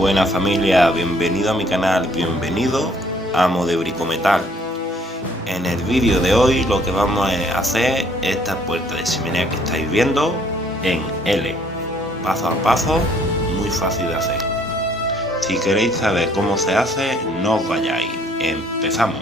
Buena familia, bienvenido a mi canal, bienvenido a Amo de Bricometal. En el vídeo de hoy lo que vamos a hacer es esta puerta de chimenea que estáis viendo en L, paso a paso, muy fácil de hacer. Si queréis saber cómo se hace, no os vayáis, empezamos.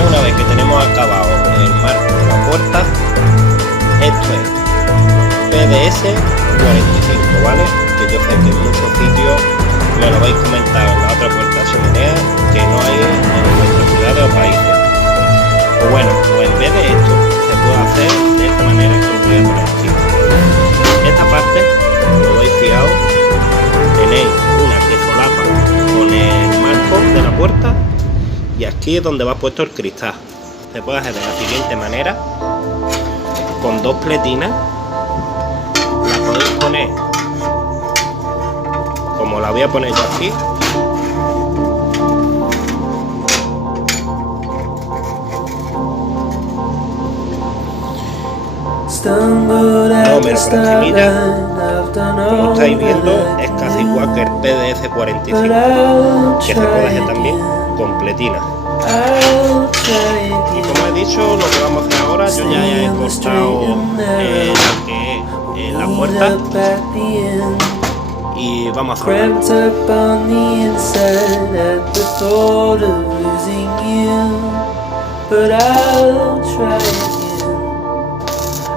Una vez que tenemos acabado el marco de la puerta, esto es PDS 45, ¿vale? Que yo sé que en muchos sitios me lo habéis comentado en la otra puerta chimenea que no hay en vuestras ciudades o países. Pues bueno, pues en vez de esto se puede hacer de esta manera que os voy a poner aquí. Esta parte, como veis fijado, tenéis una que solapa con el marco de la puerta. Y aquí es donde va puesto el cristal. Se puede hacer de la siguiente manera. Con dos pletinas. La podéis poner como la voy a poner yo aquí. No me esquinita. Como estáis viendo, es casi igual que el PDS 45, que se puede hacer también con pletina. Y como he dicho, lo que vamos a hacer ahora, yo ya he cortado la puerta y vamos a hacer.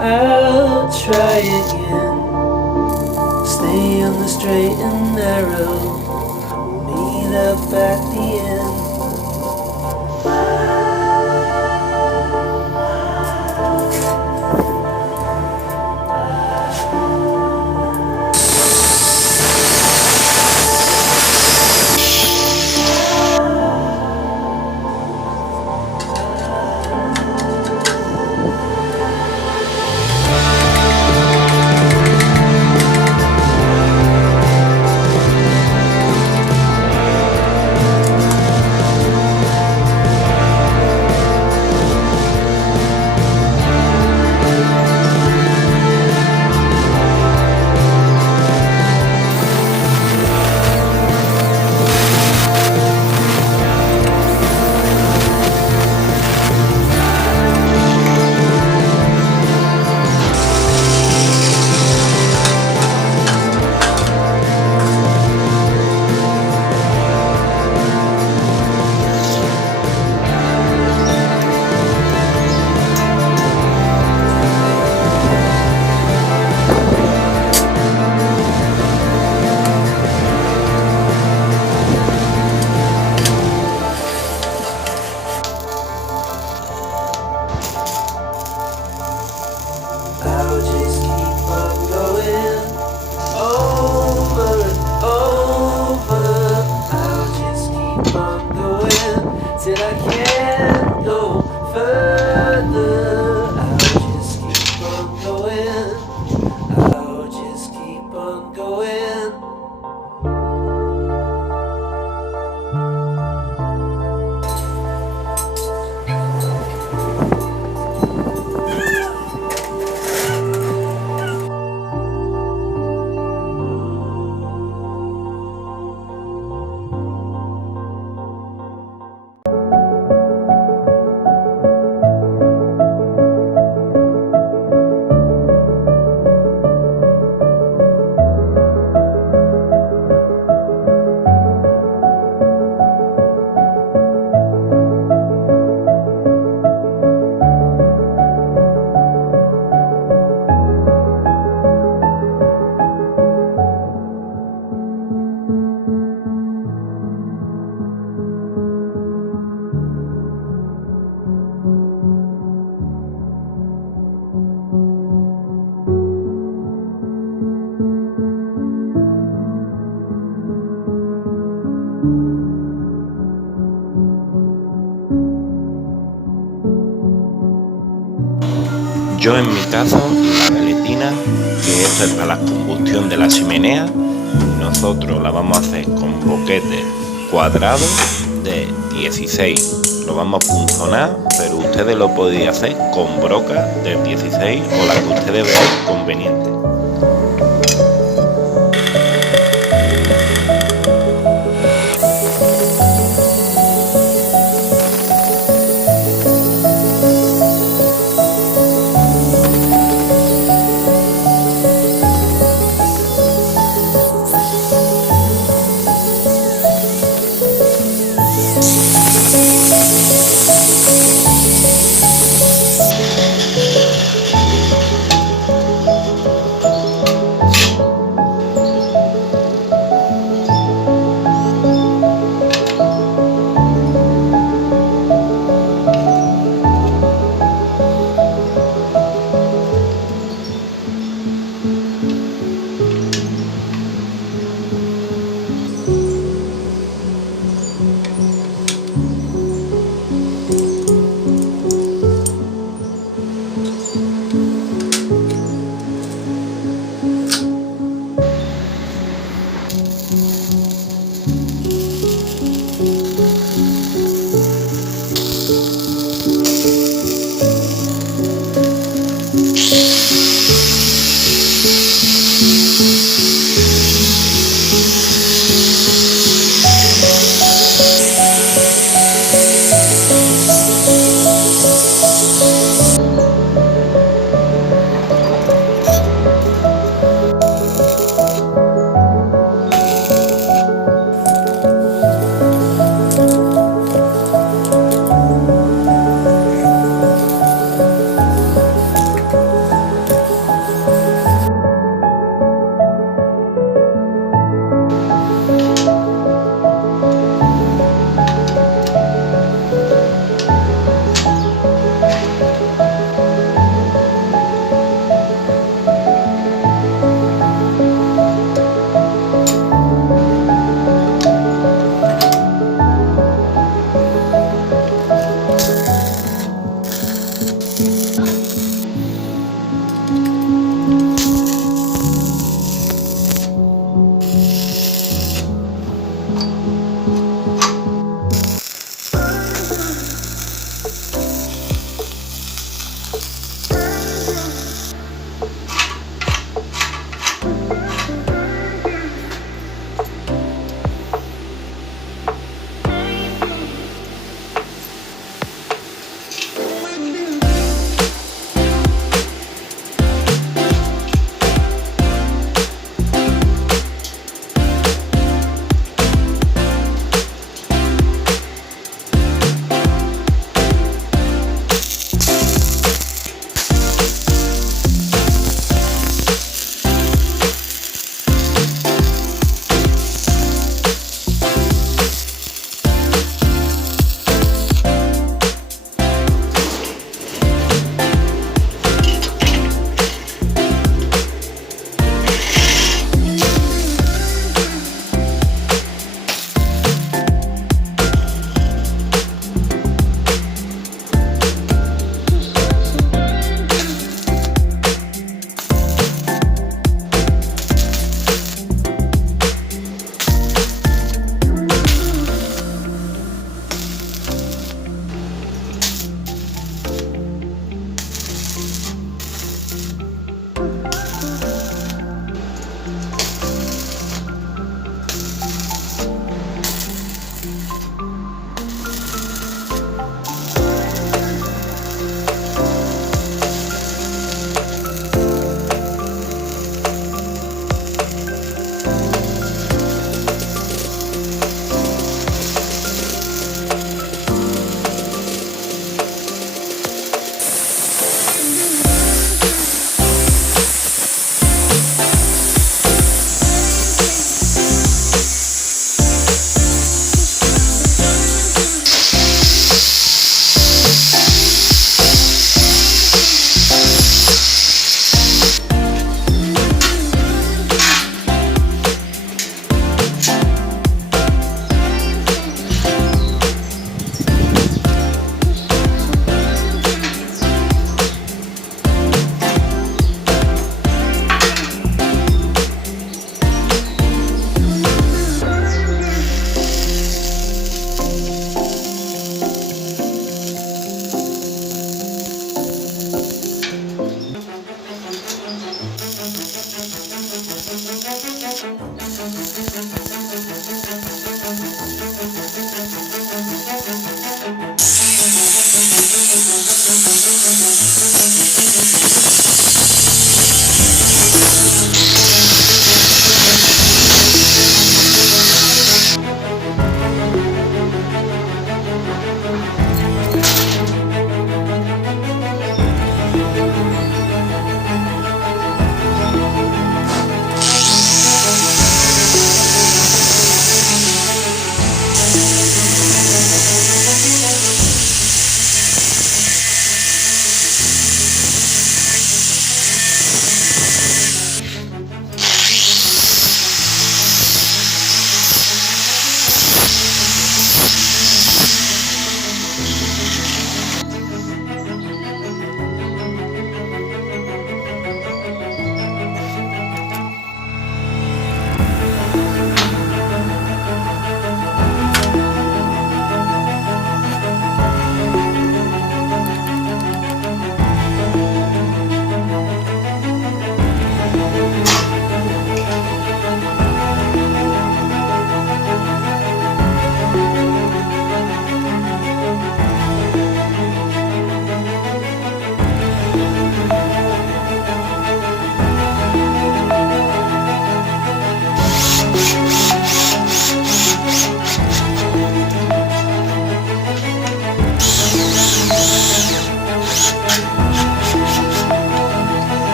I'll try again. Stay on the straight and narrow. Meet up at the end. Yo en mi caso, la veletina, que esto es para la combustión de la chimenea, nosotros la vamos a hacer con boquetes cuadrados de 16. Lo vamos a punzonar, pero ustedes lo podéis hacer con brocas de 16 o la que ustedes vean conveniente.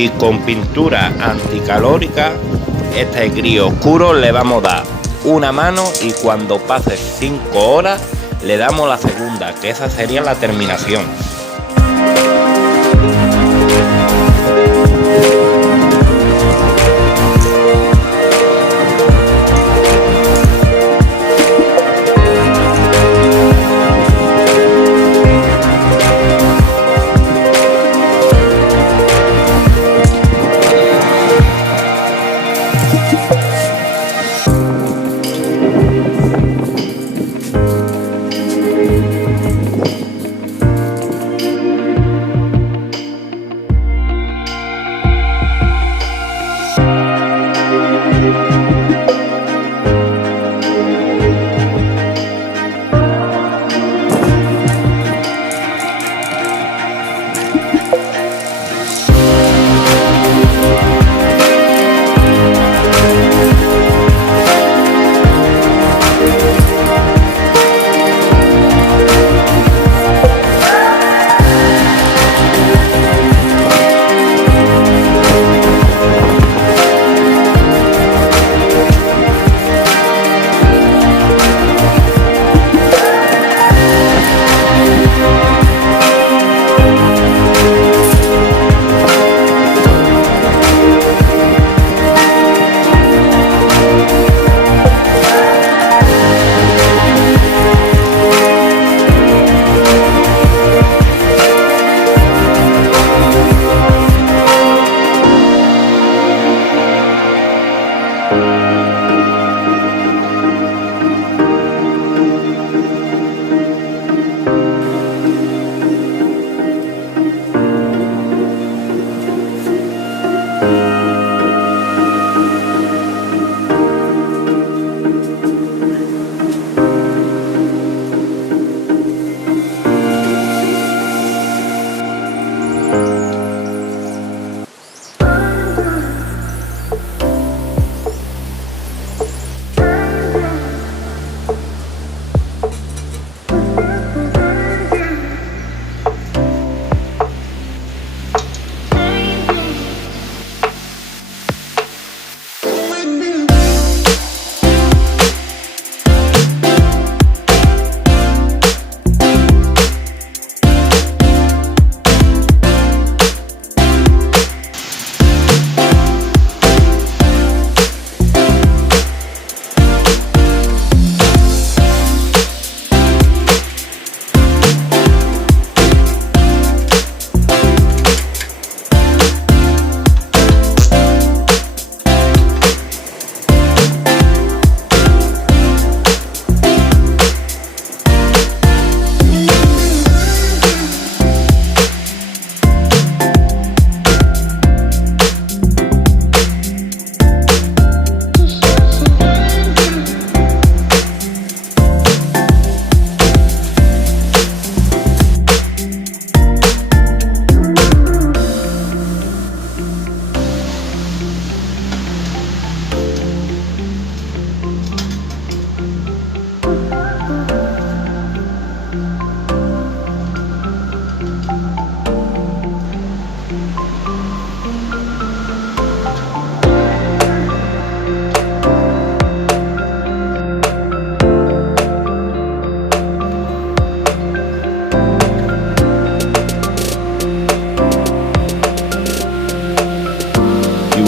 y con pintura anticalórica este gris oscuro le vamos a dar una mano y cuando pase 5 horas le damos la segunda, que esa sería la terminación.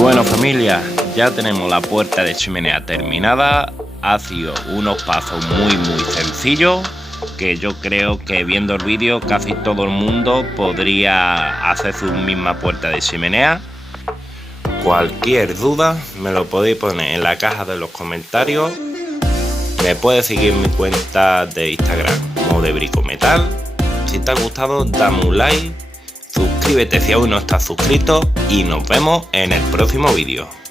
Bueno familia, ya tenemos la puerta de chimenea terminada. Ha sido unos pasos muy sencillos que yo creo que viendo el vídeo casi todo el mundo podría hacer su misma puerta de chimenea. Cualquier duda me lo podéis poner en la caja de los comentarios. Me puedes seguir en mi cuenta de Instagram, Modebricometal. Si te ha gustado, dame un like, suscríbete si aún no estás suscrito y nos vemos en el próximo vídeo.